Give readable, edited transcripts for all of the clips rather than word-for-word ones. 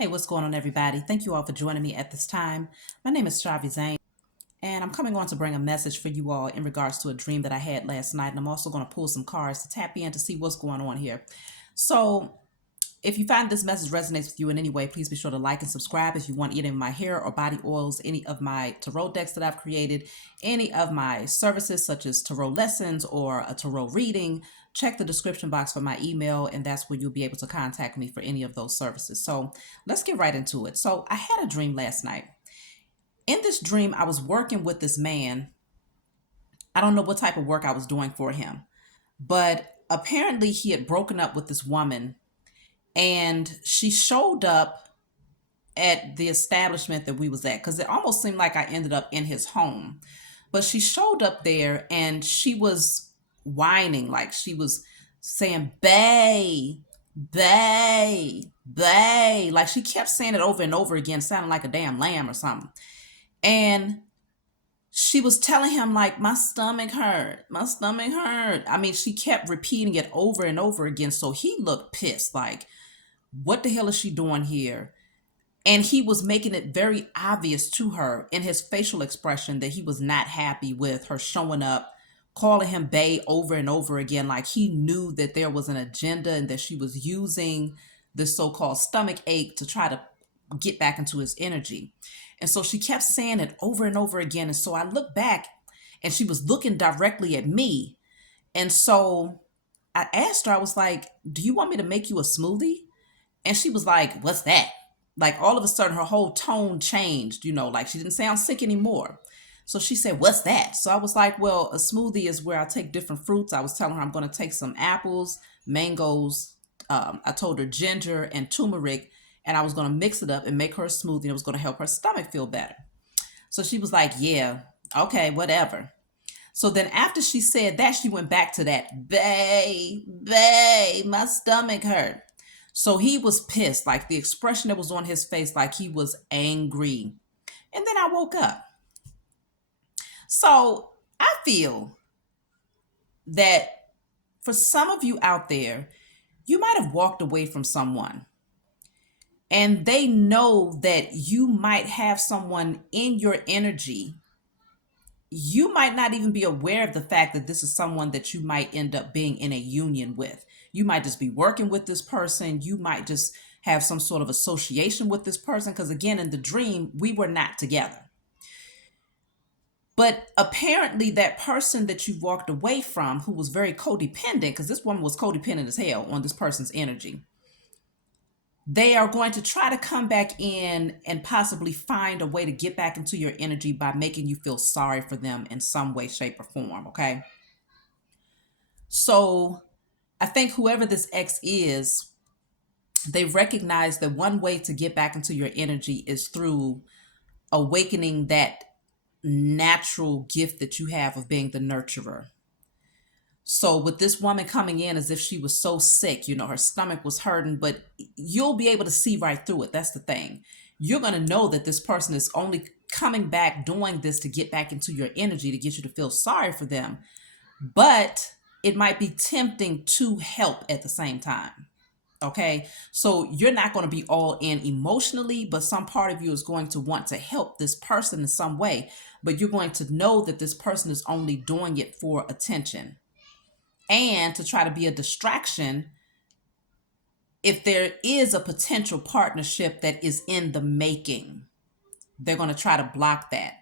Hey, what's going on, everybody? Thank you all for joining me at this time. My name is Shavi Zane, and I'm coming on to bring a message for you all in regards to a dream that I had last night. And I'm also going to pull some cards to tap in to see what's going on here. So, if you find this message resonates with you in any way, please be sure to like and subscribe. If you want any of my hair or body oils, any of my tarot decks that I've created, any of my services such as tarot lessons or a tarot reading, check the description box for my email, and that's where you'll be able to contact me for any of those services. So let's get right into it. So I had a dream last night. In this dream, I was working with this man. I don't know what type of work I was doing for him, but apparently he had broken up with this woman and she showed up at the establishment that we was at because it almost seemed like I ended up in his home. But she showed up there and she was whining, like she was saying, "Bay, bay, bay." Like she kept saying it over and over again, sounding like a damn lamb or something. And she was telling him, like, "My stomach hurt, my stomach hurt." I mean, she kept repeating it over and over again. So he looked pissed, like, what the hell is she doing here? And he was making it very obvious to her in his facial expression that he was not happy with her showing up, calling him bae over and over again. Like he knew that there was an agenda and that she was using this so-called stomach ache to try to get back into his energy. And so she kept saying it over and over again. And so I looked back and she was looking directly at me. And so I asked her, I was like, "Do you want me to make you a smoothie?" And she was like, "What's that?" Like all of a sudden her whole tone changed, like she didn't sound sick anymore. So she said, "What's that?" So I was like, "Well, a smoothie is where I take different fruits." I was telling her I'm going to take some apples, mangoes. I told her ginger and turmeric, and I was going to mix it up and make her a smoothie. And it was going to help her stomach feel better. So she was like, "Yeah, okay, whatever." So then after she said that, she went back to that, "Bae, bae, my stomach hurt." So he was pissed, like the expression that was on his face, like he was angry. And then I woke up. So I feel that for some of you out there, you might have walked away from someone and they know that you might have someone in your energy. You might not even be aware of the fact that this is someone that you might end up being in a union with. You might just be working with this person. You might just have some sort of association with this person. Because again, in the dream, we were not together. But apparently, that person that you walked away from, who was very codependent, because this woman was codependent as hell on this person's energy, they are going to try to come back in and possibly find a way to get back into your energy by making you feel sorry for them in some way, shape, or form. Okay. So I think whoever this ex is, they recognize that one way to get back into your energy is through awakening that natural gift that you have of being the nurturer. So with this woman coming in as if she was so sick, her stomach was hurting, but you'll be able to see right through it. That's the thing. You're going to know that this person is only coming back doing this to get back into your energy, to get you to feel sorry for them. But it might be tempting to help at the same time. Okay. So you're not going to be all in emotionally, but some part of you is going to want to help this person in some way. But you're going to know that this person is only doing it for attention and to try to be a distraction if there is a potential partnership that is in the making. They're going to try to block that.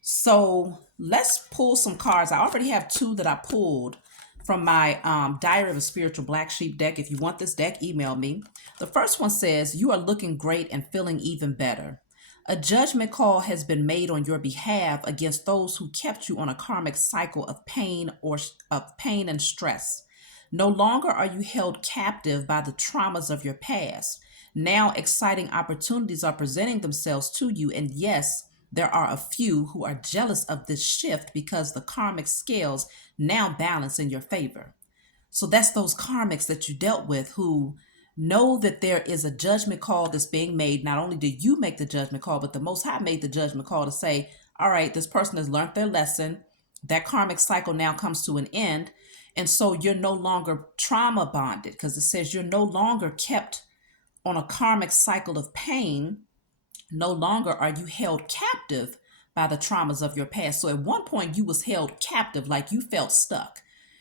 So let's pull some cards. I already have two that I pulled from my Diary of a Spiritual Black Sheep deck. If you want this deck, email me. The first one says, "You are looking great and feeling even better. A judgment call has been made on your behalf against those who kept you on a karmic cycle of pain and stress. No longer are you held captive by the traumas of your past. Now exciting opportunities are presenting themselves to you, and yes, there are a few who are jealous of this shift because the karmic scales now balance in your favor." So that's those karmics that you dealt with who know that there is a judgment call that's being made. Not only did you make the judgment call, but the Most High made the judgment call to say, all right, this person has learned their lesson. That karmic cycle now comes to an end. And so you're no longer trauma bonded because it says you're no longer kept on a karmic cycle of pain. No longer are you held captive by the traumas of your past. So at one point you was held captive, like you felt stuck.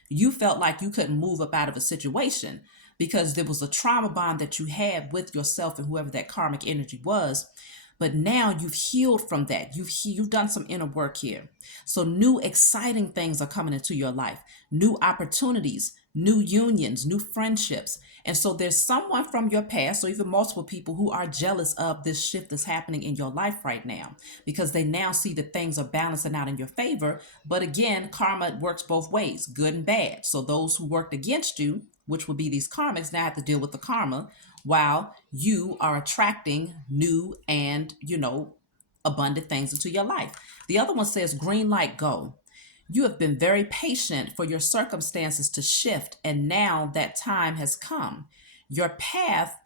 You felt like you couldn't move up out of a situation because there was a trauma bond that you had with yourself and whoever that karmic energy was. But now you've healed from that. You've done some inner work here. So new exciting things are coming into your life, new opportunities, new unions, new friendships. And so there's someone from your past, or even multiple people, who are jealous of this shift that's happening in your life right now, because they now see that things are balancing out in your favor. But again, karma works both ways, good and bad. So those who worked against you, which would be these karmics, now have to deal with the karma, while you are attracting new and, abundant things into your life. The other one says, green light, go. You have been very patient for your circumstances to shift, and now that time has come. Your path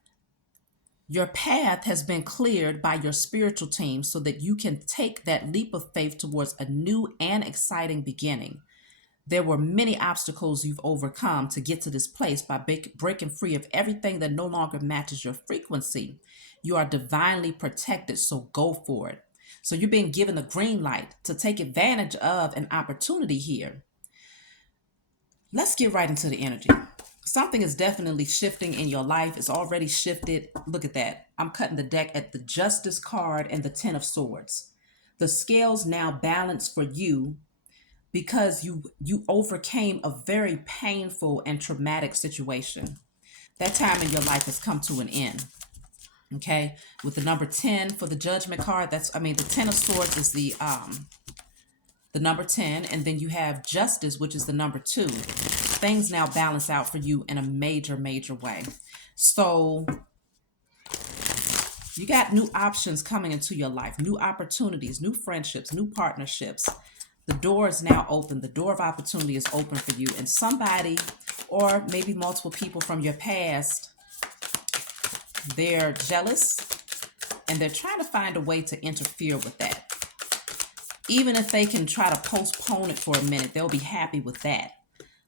has been cleared by your spiritual team so that you can take that leap of faith towards a new and exciting beginning. There were many obstacles you've overcome to get to this place by breaking free of everything that no longer matches your frequency. You are divinely protected, so go for it. So you're being given a green light to take advantage of an opportunity here. Let's get right into the energy. Something is definitely shifting in your life. It's already shifted. Look at that. I'm cutting the deck at the Justice card and the Ten of Swords. The scales now balance for you because you overcame a very painful and traumatic situation. That time in your life has come to an end. Okay, with the number 10 for the Judgment card, the Ten of Swords is the number 10, and then you have Justice, which is the number 2. Things now balance out for you in a major way. So you got new options coming into your life, new opportunities, new friendships, new partnerships. The door is now open. The door of opportunity is open for you. And somebody, or maybe multiple people from your past, they're jealous and they're trying to find a way to interfere with that. Even if they can try to postpone it for a minute, they'll be happy with that.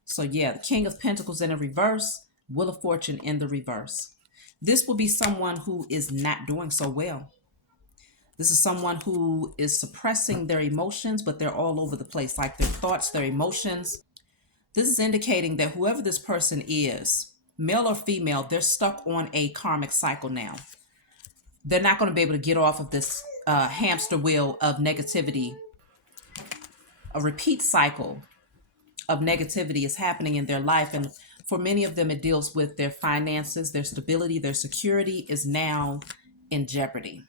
So yeah, the King of Pentacles in the reverse, Wheel of Fortune in the reverse. This will be someone who is not doing so well. This is someone who is suppressing their emotions, but they're all over the place, like their thoughts, their emotions. This is indicating that whoever this person is, male or female, they're stuck on a karmic cycle now. They're not going to be able to get off of this hamster wheel of negativity. A repeat cycle of negativity is happening in their life. And for many of them, it deals with their finances, their stability, their security is now in jeopardy.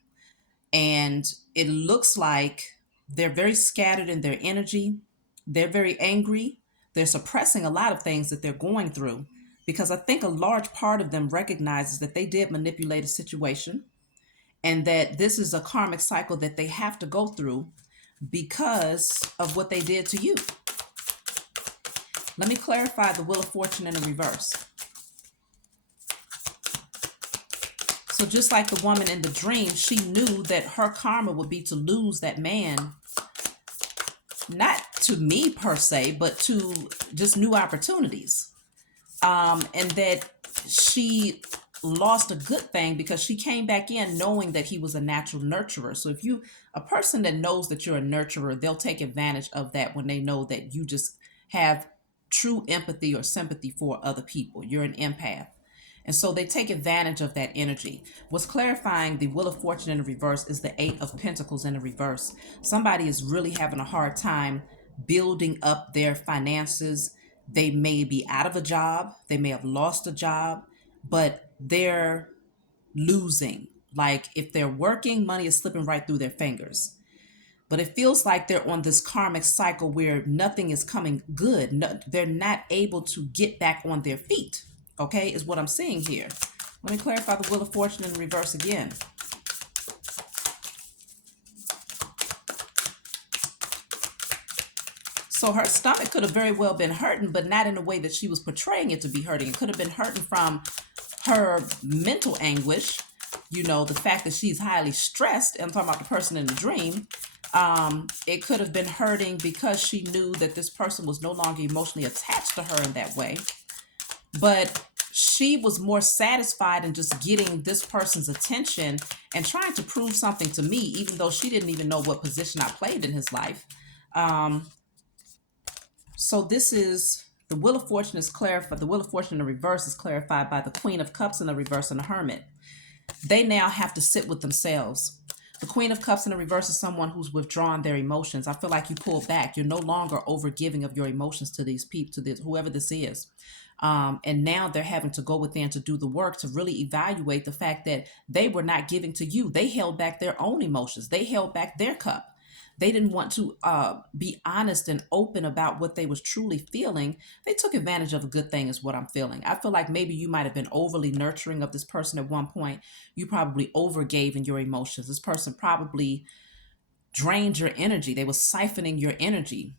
And it looks like they're very scattered in their energy. They're very angry. They're suppressing a lot of things that they're going through, because I think a large part of them recognizes that they did manipulate a situation and that this is a karmic cycle that they have to go through because of what they did to you. Let me clarify the Wheel of Fortune in the reverse. So just like the woman in the dream, she knew that her karma would be to lose that man, not to me per se, but to just new opportunities. And that she lost a good thing because she came back in knowing that he was a natural nurturer. So if a person that knows that you're a nurturer, they'll take advantage of that when they know that you just have true empathy or sympathy for other people. You're an empath. And so they take advantage of that energy. What's clarifying the Wheel of Fortune in the reverse is the Eight of Pentacles in the reverse. Somebody is really having a hard time building up their finances. They may be out of a job. They may have lost a job, but they're losing. Like if they're working, money is slipping right through their fingers. But it feels like they're on this karmic cycle where nothing is coming good. No, they're not able to get back on their feet. Okay, is what I'm seeing here. Let me clarify the Wheel of Fortune in reverse again. So her stomach could have very well been hurting, but not in the way that she was portraying it to be hurting. It could have been hurting from her mental anguish, the fact that she's highly stressed. I'm talking about the person in the dream. It could have been hurting because she knew that this person was no longer emotionally attached to her in that way. But she was more satisfied in just getting this person's attention and trying to prove something to me, even though she didn't even know what position I played in his life. Um, so this is the Wheel of Fortune is clarified. The Wheel of Fortune in reverse is clarified by the Queen of Cups in the reverse and the Hermit. They now have to sit with themselves. The Queen of Cups in the reverse is someone who's withdrawn their emotions. I feel like you pull back. You're no longer over giving of your emotions to these people, to this whoever this is. And now they're having to go within to do the work to really evaluate the fact that they were not giving to you. They held back their own emotions. They held back their cup. They didn't want to be honest and open about what they was truly feeling. They took advantage of a good thing is what I'm feeling. I feel like maybe you might have been overly nurturing of this person at one point. You probably overgave in your emotions. This person probably drained your energy. They were siphoning your energy.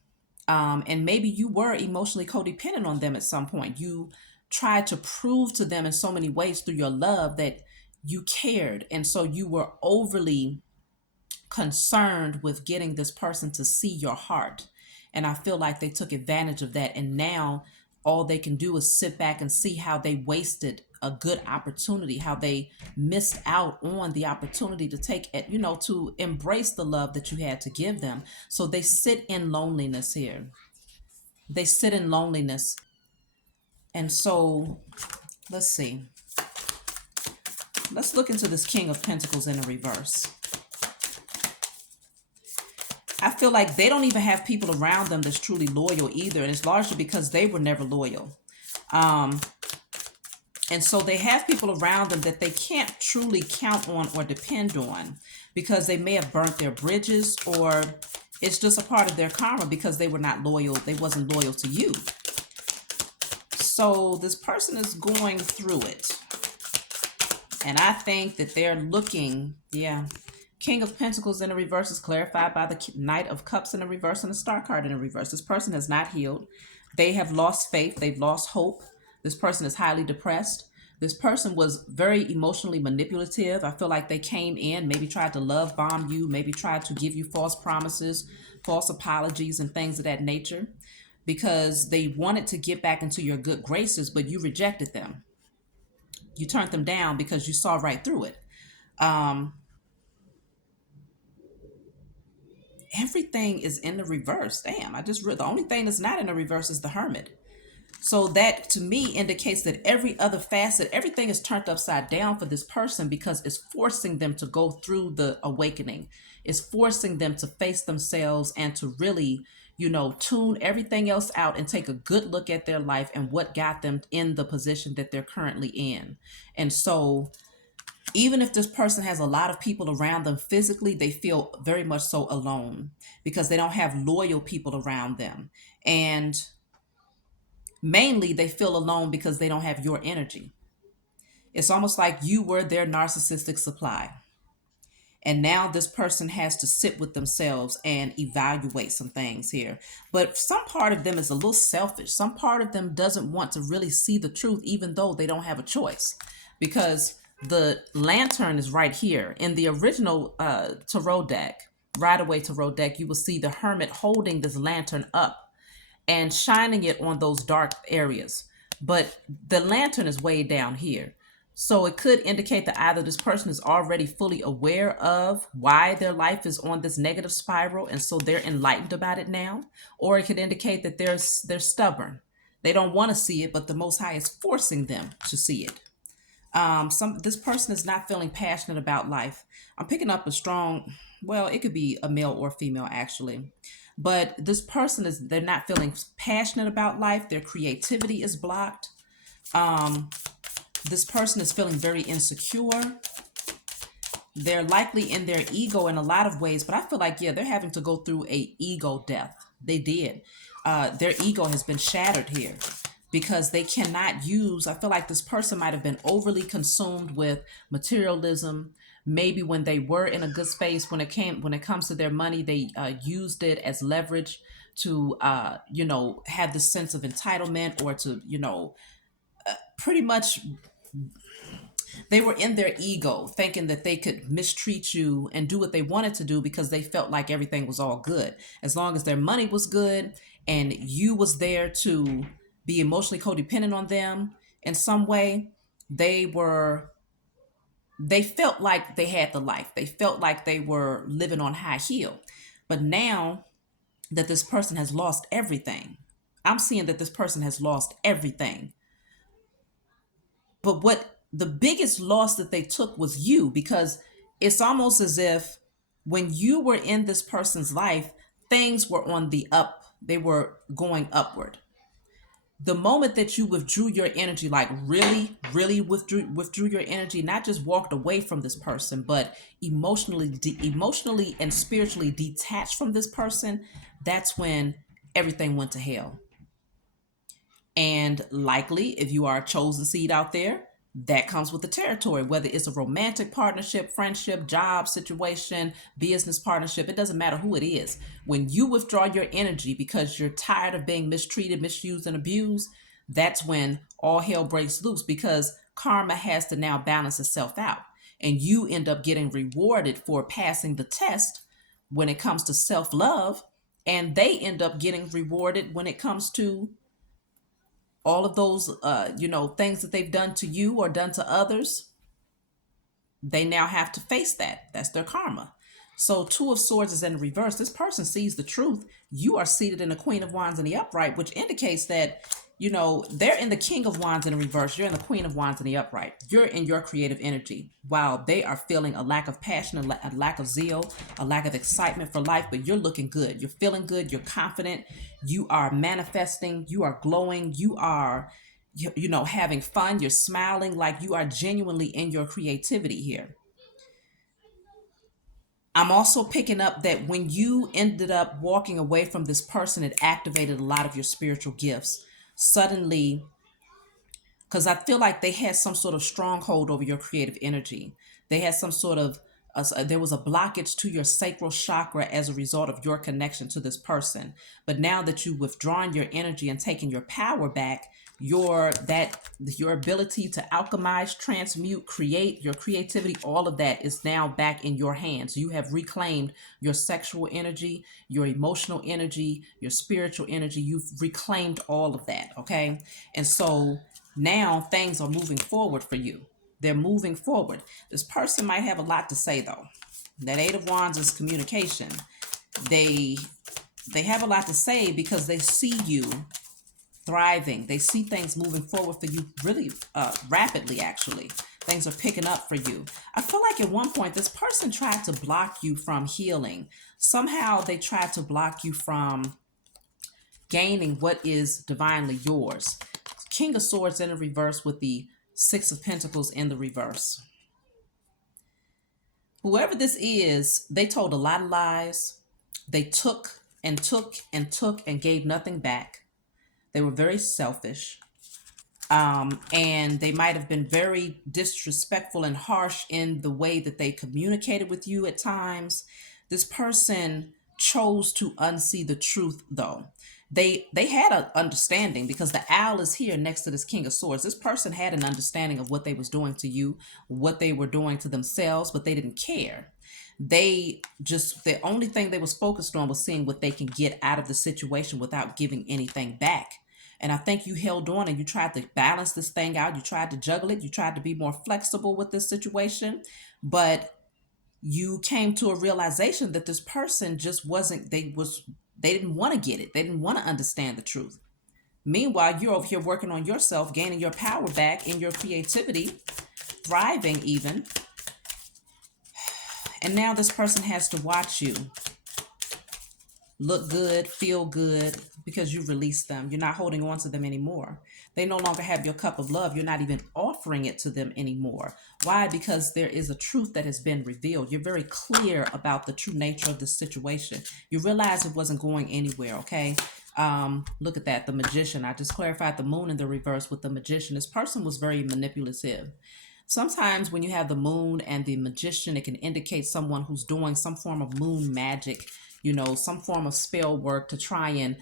And maybe you were emotionally codependent on them at some point. You tried to prove to them in so many ways through your love that you cared. And so you were overly concerned with getting this person to see your heart. And I feel like they took advantage of that. And now all they can do is sit back and see how they wasted a good opportunity, how they missed out on the opportunity to take it, to embrace the love that you had to give them. So they sit in loneliness here. They sit in loneliness. And so let's see. Let's look into this King of Pentacles in the reverse. I feel like they don't even have people around them that's truly loyal either. And it's largely because they were never loyal. And so they have people around them that they can't truly count on or depend on because they may have burnt their bridges, or it's just a part of their karma because they were not loyal. They wasn't loyal to you. So this person is going through it. And I think that they're looking, King of Pentacles in the reverse is clarified by the Knight of Cups in the reverse and the Star card in the reverse. This person has not healed. They have lost faith. They've lost hope. This person is highly depressed. This person was very emotionally manipulative. I feel like they came in, maybe tried to love bomb you, maybe tried to give you false promises, false apologies, and things of that nature because they wanted to get back into your good graces, but you rejected them. You turned them down because you saw right through it. Everything is in the reverse. Damn, I just read the only thing that's not in the reverse is the Hermit. So that to me indicates that every other facet, everything is turned upside down for this person because it's forcing them to go through the awakening. It's forcing them to face themselves and to really, tune everything else out and take a good look at their life and what got them in the position that they're currently in. And so even if this person has a lot of people around them physically, they feel very much so alone because they don't have loyal people around them. And mainly they feel alone because they don't have your energy. It's almost like you were their narcissistic supply. And now this person has to sit with themselves and evaluate some things here. But some part of them is a little selfish. Some part of them doesn't want to really see the truth, even though they don't have a choice. Because the Lantern is right here. In the original tarot deck, Rider-Waite tarot deck, you will see the Hermit holding this lantern up and shining it on those dark areas. But the lantern is way down here. So it could indicate that either this person is already fully aware of why their life is on this negative spiral, and so they're enlightened about it now, or it could indicate that they're stubborn. They don't want to see it, but the Most High is forcing them to see it. This person is not feeling passionate about life. I'm picking up a strong, well, it could be a male or female actually. But this person they're not feeling passionate about life. Their creativity is blocked. This person is feeling very insecure. They're likely in their ego in a lot of ways, but I feel like, they're having to go through a ego death. They did. Their ego has been shattered here because they cannot use, I feel like this person might have been overly consumed with materialism. Maybe when they were in a good space, when it comes to their money, they used it as leverage to, have this sense of entitlement or to, pretty much they were in their ego thinking that they could mistreat you and do what they wanted to do because they felt like everything was all good. As long as their money was good and you was there to be emotionally codependent on them in some way, they were they felt like they had the life. They felt like they were living on high heel. But now that this person has lost everything, I'm seeing that this person has lost everything. But what the biggest loss that they took was you, because it's almost as if when you were in this person's life, things were on the up, they were going upward. The moment that you withdrew your energy, like really withdrew your energy, not just walked away from this person, but emotionally and spiritually detached from this person, that's when everything went to hell. And likely, if you are a chosen seed out there, that comes with the territory, whether it's a romantic partnership, friendship, job situation, business partnership, it doesn't matter who it is. When you withdraw your energy because you're tired of being mistreated, misused, and abused, that's when all hell breaks loose, because karma has to now balance itself out. And you end up getting rewarded for passing the test when it comes to self love. And they end up getting rewarded when it comes to all of those things that they've done to you or done to others. They now have to face that. That's their karma. So Two of Swords is in reverse. This person sees the truth. You are seated in the Queen of Wands in the upright, which indicates that they're in the King of Wands in reverse. You're in the Queen of Wands in the upright. You're in your creative energy, while they are feeling a lack of passion, a lack of zeal, a lack of excitement for life. But you're looking good. You're feeling good. You're confident. You are manifesting. You are glowing. You are having fun. You're smiling, like you are genuinely in your creativity here. I'm also picking up that when you ended up walking away from this person, it activated a lot of your spiritual gifts. Suddenly, because I feel like they had some sort of stronghold over your creative energy. They had some sort of there was a blockage to your sacral chakra as a result of your connection to this person. But now that you've withdrawn your energy and taken your power back, your ability to alchemize, transmute, create, your creativity, all of that is now back in your hands. You have reclaimed your sexual energy, your emotional energy, your spiritual energy. You've reclaimed all of that. Okay. And so now things are moving forward for you. They're moving forward. This person might have a lot to say, though. That Eight of Wands is communication. They have a lot to say because they see you thriving. They see things moving forward for you really rapidly, actually. Things are picking up for you. I feel like at one point this person tried to block you from healing. Somehow they tried to block you from gaining what is divinely yours. King of Swords in the reverse with the Six of Pentacles in the reverse. Whoever this is, they told a lot of lies. They took and took and took and gave nothing back. They were very selfish. And they might have been very disrespectful and harsh in the way that they communicated with you at times. This person chose to unsee the truth, though. They had an understanding, because the owl is here next to this King of Swords. This person had an understanding of what they was doing to you, what they were doing to themselves, but they didn't care. The only thing they was focused on was seeing what they can get out of the situation without giving anything back. And I think you held on and you tried to balance this thing out. You tried to juggle it. You tried to be more flexible with this situation. But you came to a realization that this person just wasn't, they didn't want to get it. They didn't want to understand the truth. Meanwhile, you're over here working on yourself, gaining your power back in your creativity, thriving even. And now this person has to watch you look good, feel good, because you released them. You're not holding on to them anymore. They no longer have your cup of love. You're not even offering it to them anymore. Why? Because there is a truth that has been revealed. You're very clear about the true nature of this situation. You realize it wasn't going anywhere, okay? Look at that, the Magician. I just clarified the Moon in the reverse with the Magician. This person was very manipulative. Sometimes when you have the Moon and the Magician, it can indicate someone who's doing some form of moon magic, some form of spell work to try and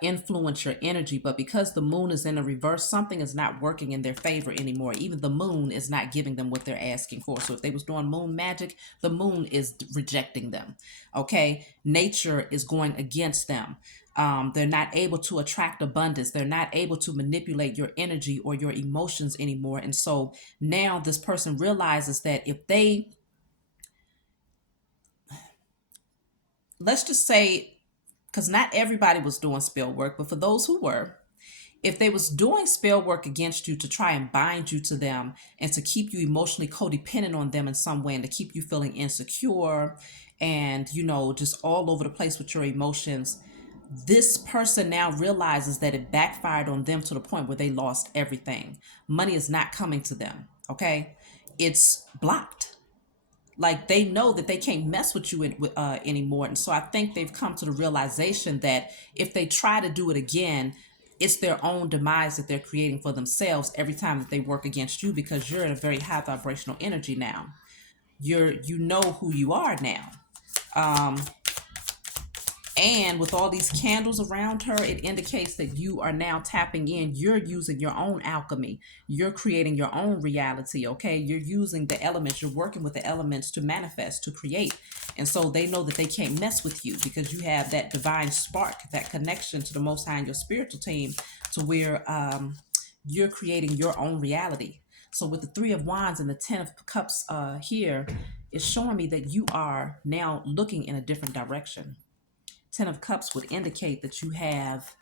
influence your energy. But because the Moon is in a reverse, something is not working in their favor anymore. Even the Moon is not giving them what they're asking for. So if they was doing moon magic, the Moon is rejecting them. Okay, nature is going against them. They're not able to attract abundance. They're not able to manipulate your energy or your emotions anymore. And so now this person realizes that if they, let's just say, because not everybody was doing spell work, but for those who were, if they was doing spell work against you to try and bind you to them and to keep you emotionally codependent on them in some way and to keep you feeling insecure and, just all over the place with your emotions, this person now realizes that it backfired on them to the point where they lost everything. Money is not coming to them. Okay. It's blocked. Like they know that they can't mess with you anymore. And so I think they've come to the realization that if they try to do it again, it's their own demise that they're creating for themselves every time that they work against you, because you're in a very high vibrational energy now. You know who you are now. And with all these candles around her, it indicates that you are now tapping in. You're using your own alchemy. You're creating your own reality, okay? You're using the elements. You're working with the elements to manifest, to create. And so they know that they can't mess with you because you have that divine spark, that connection to the Most High and your spiritual team, to where you're creating your own reality. So with the Three of Wands and the Ten of Cups here, it's showing me that you are now looking in a different direction. Ten of Cups would indicate that you have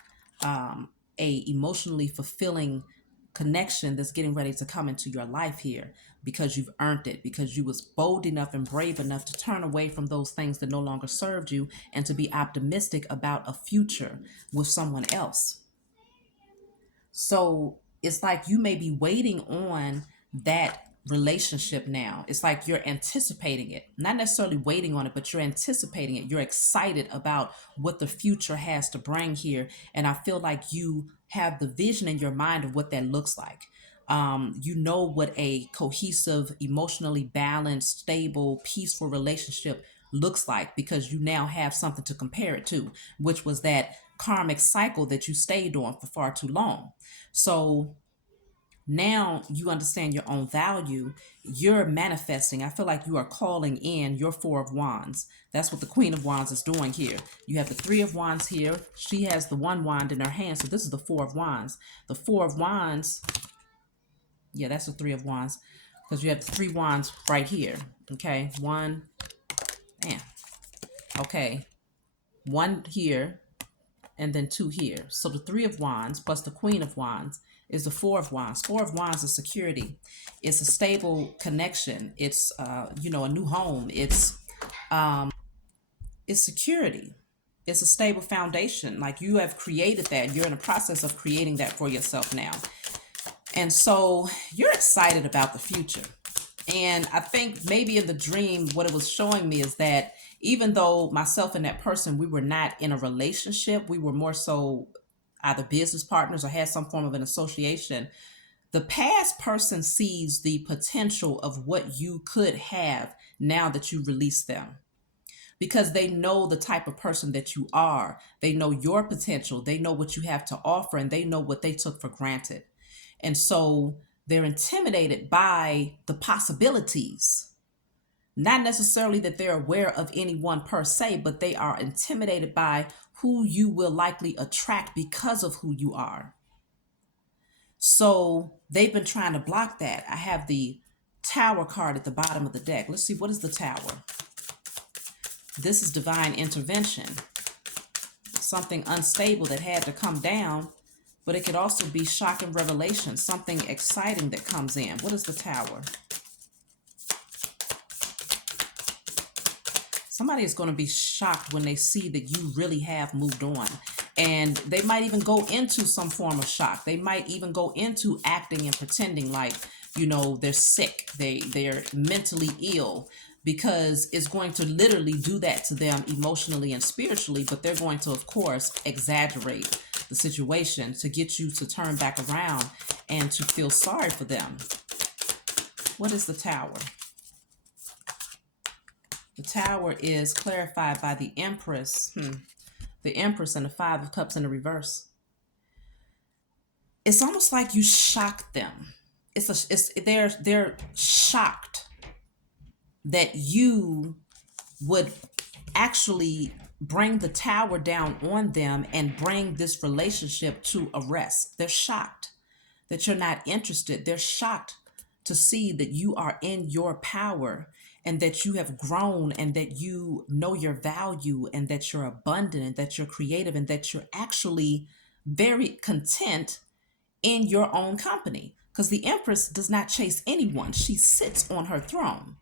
a emotionally fulfilling connection that's getting ready to come into your life here, because you've earned it, because you was bold enough and brave enough to turn away from those things that no longer served you and to be optimistic about a future with someone else. So it's like you may be waiting on that relationship now. It's like you're anticipating it, not necessarily waiting on it, but you're anticipating it. You're excited about what the future has to bring here. And I feel like you have the vision in your mind of what that looks like. You know what a cohesive, emotionally balanced, stable, peaceful relationship looks like, because you now have something to compare it to, which was that karmic cycle that you stayed on for far too long. So now you understand your own value. You're manifesting. I feel like you are calling in your Four of Wands. That's what the Queen of Wands is doing here. You have the Three of Wands here. She has the one wand in her hand. So this is the Four of Wands. The Four of Wands. Yeah, that's the Three of Wands, because you have the three wands right here. Okay. One. Man. Okay. One here and then two here. So the Three of Wands plus the Queen of Wands is the Four of Wands. Four of Wands is security. It's a stable connection. It's a new home. It's security. It's a stable foundation. Like you have created that. You're in the process of creating that for yourself now. And so you're excited about the future. And I think maybe in the dream, what it was showing me is that even though myself and that person, we were not in a relationship, we were more so either business partners or had some form of an association. The past person sees the potential of what you could have now that you release them, because they know the type of person that you are. They know your potential. They know what you have to offer, and they know what they took for granted. And so they're intimidated by the possibilities. Not necessarily that they're aware of anyone per se, but they are intimidated by who you will likely attract because of who you are. So they've been trying to block that. I have the Tower card at the bottom of the deck. Let's see, what is the Tower? This is divine intervention. Something unstable that had to come down, but it could also be shock and revelation, something exciting that comes in. What is the Tower? Somebody is going to be shocked when they see that you really have moved on. And they might even go into some form of shock. They might even go into acting and pretending like, they're sick. They're mentally ill, because it's going to literally do that to them emotionally and spiritually. But they're going to, of course, exaggerate the situation to get you to turn back around and to feel sorry for them. What is the Tower? The Tower is clarified by the Empress. The Empress and the Five of Cups in the reverse. It's almost like you shocked them. They're shocked that you would actually bring the tower down on them and bring this relationship to a rest. They're shocked that you're not interested. They're shocked to see that you are in your power and that you have grown and that you know your value and that you're abundant and that you're creative and that you're actually very content in your own company. Because the Empress does not chase anyone, she sits on her throne.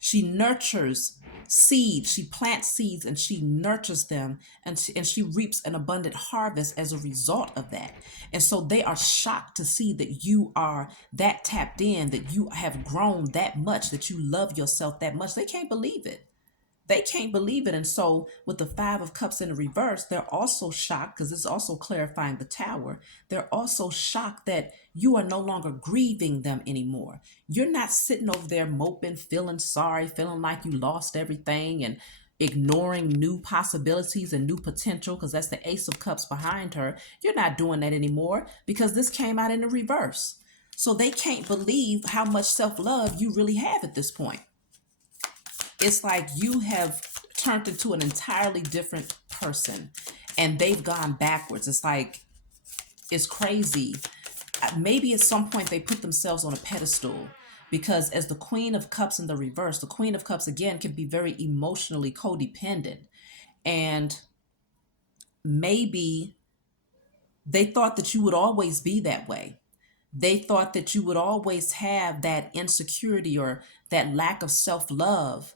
She nurtures seeds, she plants seeds and she nurtures them, and she reaps an abundant harvest as a result of that. And so they are shocked to see that you are that tapped in, that you have grown that much, that you love yourself that much. They can't believe it. They can't believe it. And so, with the Five of Cups in the reverse, they're also shocked because it's also clarifying the Tower. They're also shocked that you are no longer grieving them anymore. You're not sitting over there moping, feeling sorry, feeling like you lost everything and ignoring new possibilities and new potential, because that's the Ace of Cups behind her. You're not doing that anymore because this came out in the reverse. So they can't believe how much self-love you really have at this point. It's like you have turned into an entirely different person and they've gone backwards. It's like, it's crazy. Maybe at some point they put themselves on a pedestal, because as the Queen of Cups in the reverse, the Queen of Cups again can be very emotionally codependent. And maybe they thought that you would always be that way. They thought that you would always have that insecurity or that lack of self-love,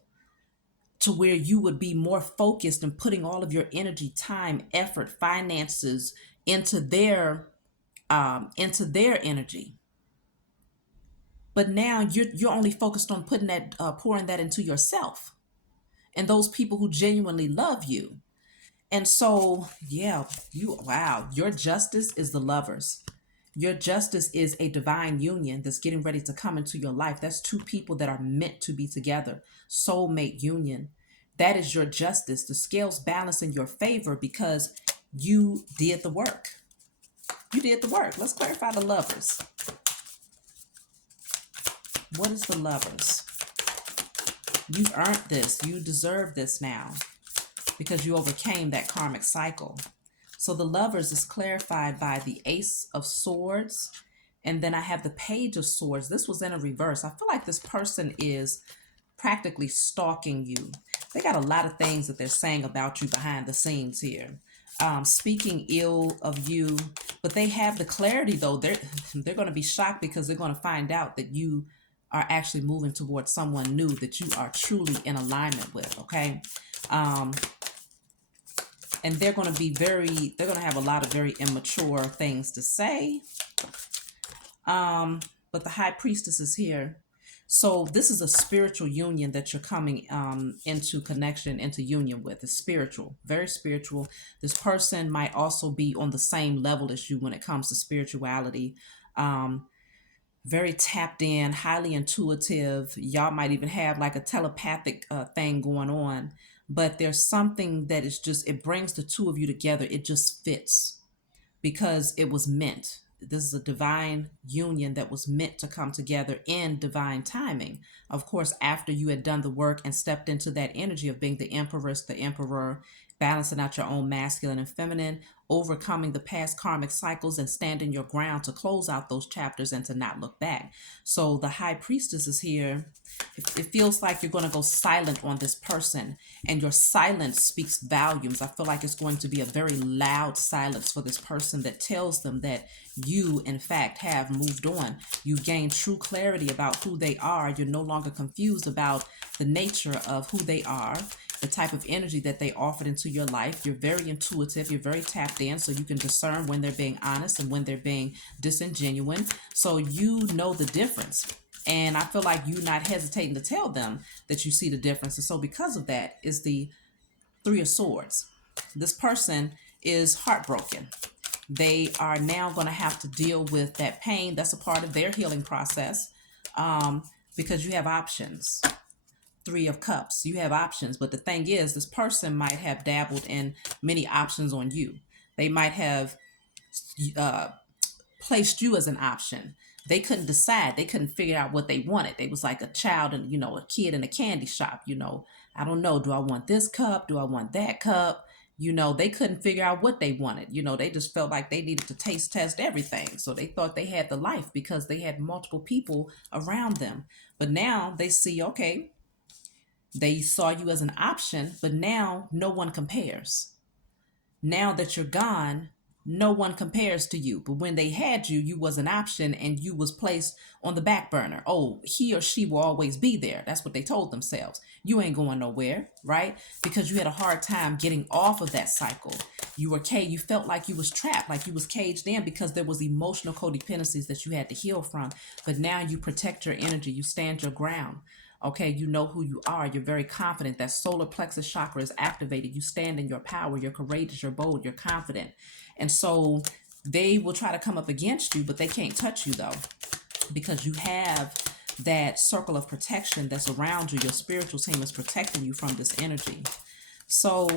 to where you would be more focused and putting all of your energy, time, effort, finances into their energy. But now you're only focused on putting that pouring that into yourself and those people who genuinely love you. And so, yeah, your justice is the Lovers. Your justice is a divine union that's getting ready to come into your life. That's two people that are meant to be together. Soulmate union. That is your justice. The scales balance in your favor because you did the work. You did the work. Let's clarify the Lovers. What is the Lovers? You've earned this. You deserve this now because you overcame that karmic cycle. So the Lovers is clarified by the Ace of Swords. And then I have the Page of Swords. This was in a reverse. I feel like this person is practically stalking you. They got a lot of things that they're saying about you behind the scenes here. Speaking ill of you, but they have the clarity though. They're going to be shocked because they're going to find out that you are actually moving towards someone new that you are truly in alignment with. Okay. And they're going to have a lot of very immature things to say. But the High Priestess is here. So this is a spiritual union that you're coming into connection, into union with. It's spiritual, very spiritual. This person might also be on the same level as you when it comes to spirituality. Very tapped in, highly intuitive. Y'all might even have like a telepathic thing going on. But there's something that is just, it brings the two of you together. It just fits because it was meant. This is a divine union that was meant to come together in divine timing. Of course, after you had done the work and stepped into that energy of being the Empress, the Emperor, balancing out your own masculine and feminine, overcoming the past karmic cycles and standing your ground to close out those chapters and to not look back. So the High Priestess is here. It feels like you're going to go silent on this person, and your silence speaks volumes. I feel like it's going to be a very loud silence for this person that tells them that you, in fact, have moved on. You gain true clarity about who they are. You're no longer confused about the nature of who they are, the type of energy that they offered into your life. You're very intuitive. You're very tapped in, so you can discern when they're being honest and when they're being disingenuine. So you know the difference. And I feel like you not hesitating to tell them that you see the difference. And so because of that is the Three of Swords. This person is heartbroken. They are now going to have to deal with that pain. That's a part of their healing process, because you have options. Three of Cups, you have options. But the thing is, this person might have dabbled in many options on you. They might have placed you as an option. they couldn't decide. They couldn't figure out what they wanted. They was like a child and, a kid in a candy shop, I don't know. Do I want this cup? Do I want that cup? They couldn't figure out what they wanted. They just felt like they needed to taste test everything. So they thought they had the life because they had multiple people around them. But now they see, okay, they saw you as an option, but now no one compares. Now that you're gone, no one compares to you. But when they had you, you was an option and you was placed on the back burner. Oh, he or she will always be there. That's what they told themselves. You ain't going nowhere, right? Because you had a hard time getting off of that cycle. You felt like you was trapped, like you was caged in because there was emotional codependencies that you had to heal from. But now you protect your energy. You stand your ground. Okay, you know who you are. You're very confident. That solar plexus chakra is activated. You stand in your power. You're courageous. You're bold. You're confident. And so they will try to come up against you, but they can't touch you though, because you have that circle of protection that's around you. Your spiritual team is protecting you from this energy. So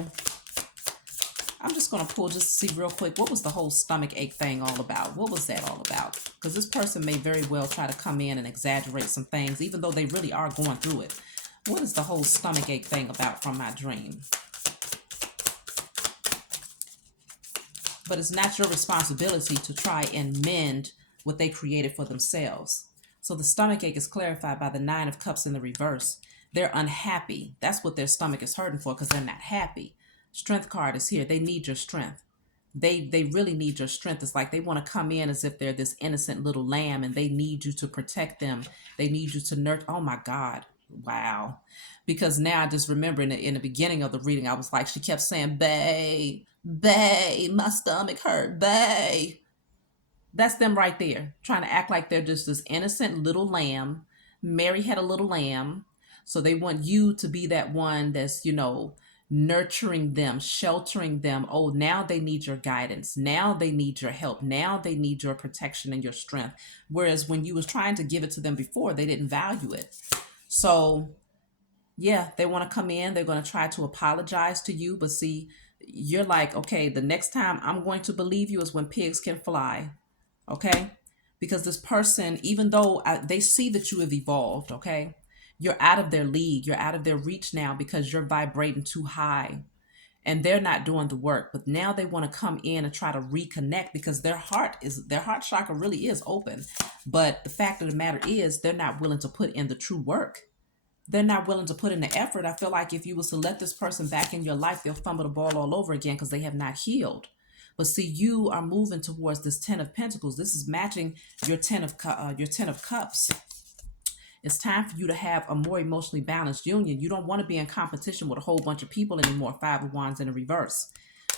I'm just going to pull just to see real quick, what was the whole stomach ache thing all about? What was that all about? Because this person may very well try to come in and exaggerate some things, even though they really are going through it. What is the whole stomach ache thing about from my dream? But it's not your responsibility to try and mend what they created for themselves. So the stomach ache is clarified by the 9 of Cups in the reverse. They're unhappy. That's what their stomach is hurting for, because they're not happy. Strength card is here. They need your strength. They really need your strength. It's like they want to come in as if they're this innocent little lamb and they need you to protect them. They need you to nurture. Oh my God. Wow. Because now I just remember in the beginning of the reading, I was like, she kept saying, bae, bae, my stomach hurt, bae. That's them right there, trying to act like they're just this innocent little lamb. Mary had a little lamb. So they want you to be that one that's, nurturing them, sheltering them. Oh, now they need your guidance. Now they need your help. Now they need your protection and your strength. Whereas when you was trying to give it to them before, they didn't value it. So yeah, they want to come in. They're going to try to apologize to you. But see, you're like, okay, the next time I'm going to believe you is when pigs can fly. Okay? Because this person, even though they see that you have evolved, okay? You're out of their league. You're out of their reach now because you're vibrating too high and they're not doing the work. But now they want to come in and try to reconnect because their heart chakra really is open. But the fact of the matter is they're not willing to put in the true work. They're not willing to put in the effort. I feel like if you was to let this person back in your life, they'll fumble the ball all over again because they have not healed. But see, you are moving towards this 10 of Pentacles. This is matching your 10 of Cups. It's time for you to have a more emotionally balanced union. You don't want to be in competition with a whole bunch of people anymore. 5 of Wands in the reverse.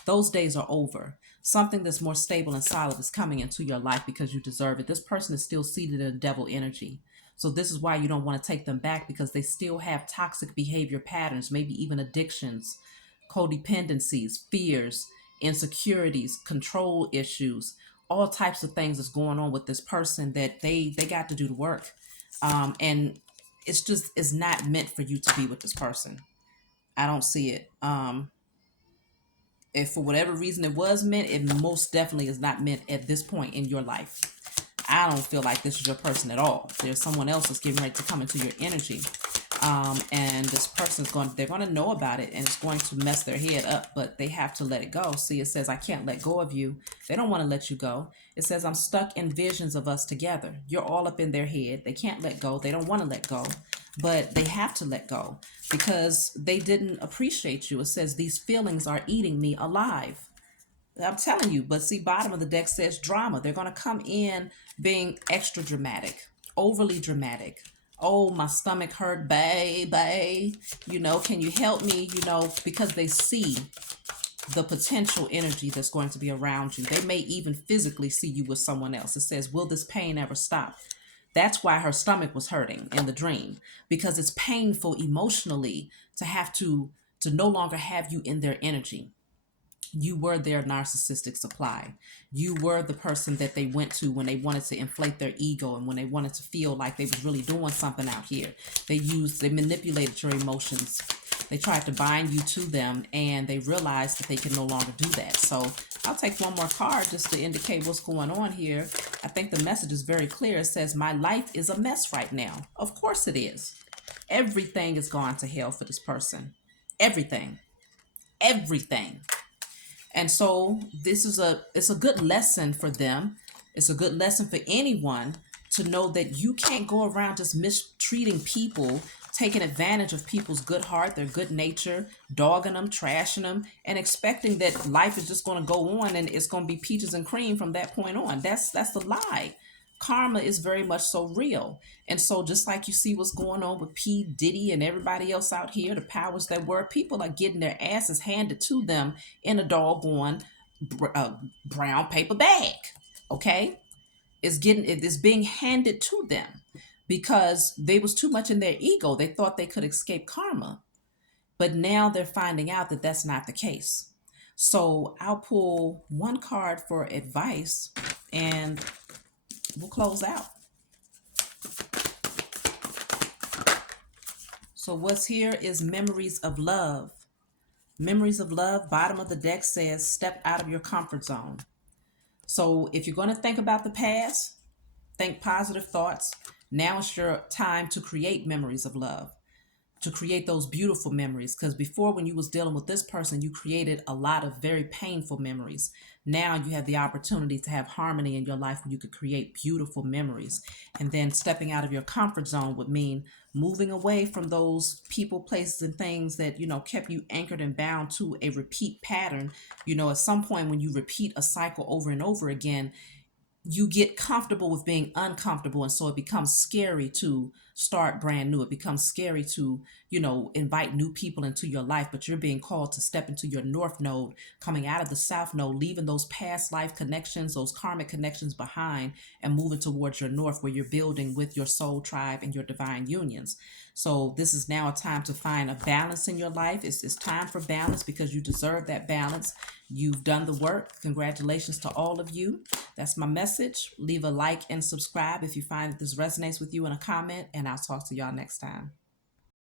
Those days are over. Something that's more stable and solid is coming into your life because you deserve it. This person is still seated in devil energy. So this is why you don't want to take them back, because they still have toxic behavior patterns, maybe even addictions, codependencies, fears, insecurities, control issues, all types of things that's going on with this person that they got to do the work. And it's not meant for you to be with this person. I don't see it. If for whatever reason it was meant, it most definitely is not meant at this point in your life. I don't feel like this is your person at all. There's someone else that's getting ready to come into your energy. And this person's they're going to know about it and it's going to mess their head up, but they have to let it go. See, it says, I can't let go of you. They don't want to let you go. It says, I'm stuck in visions of us together. You're all up in their head. They can't let go. They don't want to let go, but they have to let go because they didn't appreciate you. It says, these feelings are eating me alive. I'm telling you, but see, bottom of the deck says drama. They're going to come in being extra dramatic, overly dramatic. Oh, my stomach hurt, bae. Can you help me? Because they see the potential energy that's going to be around you. They may even physically see you with someone else. It says, will this pain ever stop? That's why her stomach was hurting in the dream, because it's painful emotionally to have to no longer have you in their energy. You were their narcissistic supply. You were the person that they went to when they wanted to inflate their ego and when they wanted to feel like they was really doing something out here. They manipulated your emotions. They tried to bind you to them and they realized that they can no longer do that. So I'll take one more card just to indicate what's going on here. I think the message is very clear. It says, my life is a mess right now. Of course it is. Everything is gone to hell for this person. Everything. Everything. And so it's a good lesson for them. It's a good lesson for anyone to know that you can't go around just mistreating people, taking advantage of people's good heart, their good nature, dogging them, trashing them, and expecting that life is just going to go on and it's going to be peaches and cream from that point on. That's the lie. Karma is very much so real. And so just like you see what's going on with P. Diddy and everybody else out here, the powers that were, people are getting their asses handed to them in a doggone brown paper bag. Okay? It's being handed to them because they was too much in their ego. They thought they could escape karma. But now they're finding out that that's not the case. So I'll pull one card for advice and we'll close out. So what's here is memories of love. Memories of love, bottom of the deck says, step out of your comfort zone. So if you're going to think about the past, think positive thoughts. Now it's your time to create memories of love, to create those beautiful memories. Because before, when you was dealing with this person, you created a lot of very painful memories. Now you have the opportunity to have harmony in your life where you could create beautiful memories. And then stepping out of your comfort zone would mean moving away from those people, places, and things that, kept you anchored and bound to a repeat pattern. At some point when you repeat a cycle over and over again, you get comfortable with being uncomfortable. And so it becomes scary to start brand new. It becomes scary to, invite new people into your life, but you're being called to step into your north node, coming out of the south node, leaving those past life connections, those karmic connections behind, and moving towards your north where you're building with your soul tribe and your divine unions. So this is now a time to find a balance in your life. It's time for balance because you deserve that balance. You've done the work. Congratulations to all of you. That's my message. Leave a like and subscribe if you find that this resonates with you in a comment, and I'll talk to y'all next time.